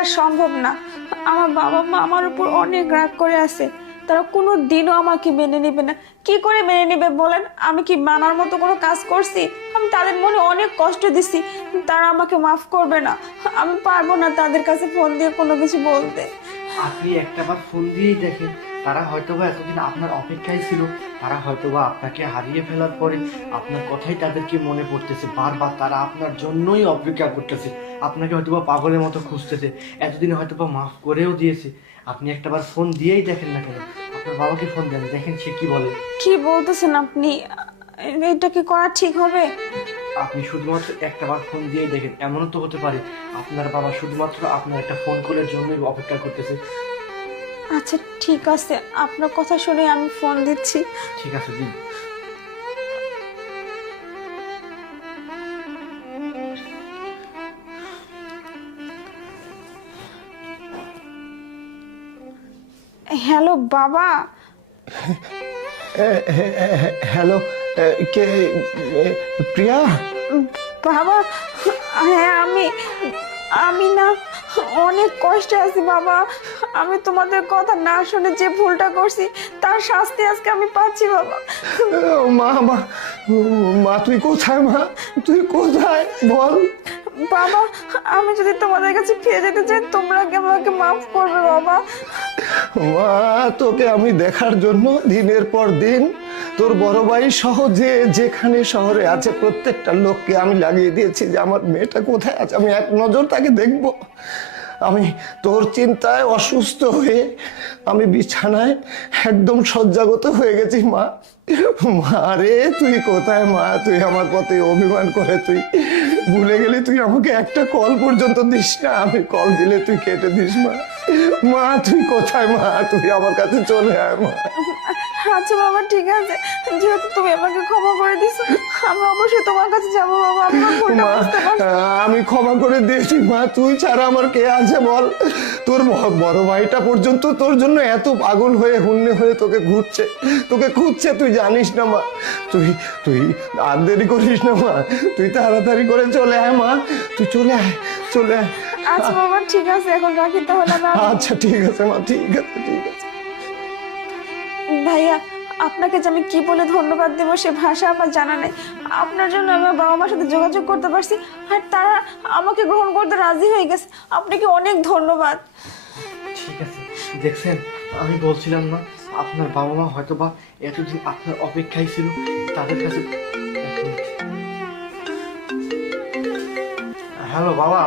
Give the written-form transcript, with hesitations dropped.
আর সম্ভব না। আমার বাবা মা আমার উপর অনেক রাগ করে আছে, তারা কোনো দিনও আমাকে মেনে নেবে না। কি করে মেনে নেবে বলেন? আমি কি মানার মতো কোনো কাজ করছি? আমি তাদের মনে অনেক কষ্ট দিছি, তারা আমাকে মাফ করবে না। আমি পারবো না তাদের কাছে ফোন দিয়ে কোনো কিছু বলতে। আপনি একটাবার ফোন দিয়েই দেখেন, তারা হয়তোবা এতদিন আপনার অপেক্ষায় ছিল, তারা হয়তোবা আপনাকে হারিয়ে ফেলার পরে আপনার কথাই তাদেরকে মনে পড়তেছে বারবার, তারা আপনার জন্যই অপেক্ষা করতেছে, আপনাকে হয়তোবা পাগলের মতো খুঁজতেছে, এতদিনে হয়তোবা মাফ করেও দিয়েছে। আপনি একটাবার ফোন দিয়েই দেখেন না কেন, আপনার বাবাকে ফোন দেন, দেখেন সে কি বলে। কি বলতেছেন আপনি? এটা কি করা ঠিক হবে? আপনি শুধুমাত্র একটাবার ফোন দিয়েই দেখেন, এমনও তো হতে পারে আপনার বাবা শুধুমাত্র আপনার একটা ফোন কলের জন্যই অপেক্ষা করতেছে। আচ্ছা ঠিক আছে, আপনার কথা শুনে আমি ফোন দিচ্ছি। ঠিক আছে, দিন। হ্যালো বাবা। হ্যালো, কে? প্রিয়া? বাবা, হ্যাঁ আমি আমি না অনেক কষ্টে আছি বাবা। আমি তোমাদের কথা না শুনে যে ভুলটা করছি তার শাস্তি আজকে আমি পাচ্ছি বাবা। মা মা মা, তুই কোথায়? মা তুই কোথায় বল। বাবা, আমি যদি তোমাদের কাছে ফিরে যেতে চাই তোমরা কি আমাকে মাফ করবে বাবা? মা, তোকে আমি দেখার জন্য দিনের পর দিন তোর বড় ভাই সহ যেখানে শহরে আছে প্রত্যেকটা লোককে আমি লাগিয়ে দিয়েছি যে আমার মেয়েটা কোথায় আছে, আমি এক নজর তাকে দেখব। আমি তোর চিন্তায় অসুস্থ হয়ে আমি বিছানায় একদম শয্যাগত হয়ে গেছি। মা, মা রে, তুই কোথায়? মা, তুই আমার পথে অভিমান করে তুই ভুলে গেলি, তুই আমাকে একটা কল পর্যন্ত দিস না, আমি কল দিলে তুই কেটে দিস। মা, মা তুই কোথায়? মা, তুই আমার কাছে চলে আয়। মা, আচ্ছা বাবা ঠিক আছে, যেহেতু তুমি আমাকে ক্ষমা করে দিছো আমি অবশ্যই তোমার কাছে যাবো বাবা। আমার ভুলটা মা, বুঝতে পারছি। আমি ক্ষমা করে দিয়েছি। মা, তুই ছাড়া আমার কে আছে বল? তোর বড় ভাইটা পর্যন্ত তোর জন্য এত পাগল হয়ে হুন্নে হয়ে তোকে খুঁজছে, তুই জানিস না। মা, তুই তুই আর দেরি করিস না। মা, তুই তাড়াতাড়ি করে চলে আয়। মা, তুই চলে আয়। আচ্ছা বাবা ঠিক আছে, এখন রাখি তাহলে আমি আচ্ছা ঠিক আছে মা, ঠিক আছে। ভাইয়া, আপনাকে যে আমি কি বলে ধন্যবাদ দেবো সে ভাষা আমার জানা নেই। আপনার জন্য আমার বাবা মার সাথে যোগাযোগ করতে পারছি আর তারা আমাকে গ্রহণ করতে রাজি হয়ে গেছে। আপনাকে অনেক ধন্যবাদ। ঠিক আছে, দেখছেন আমি বলছিলাম না আপনার বাবা মা হয়তোবা এতদিন আপনার অপেক্ষায় ছিল, তাদের কাছে। হ্যালো বাবা।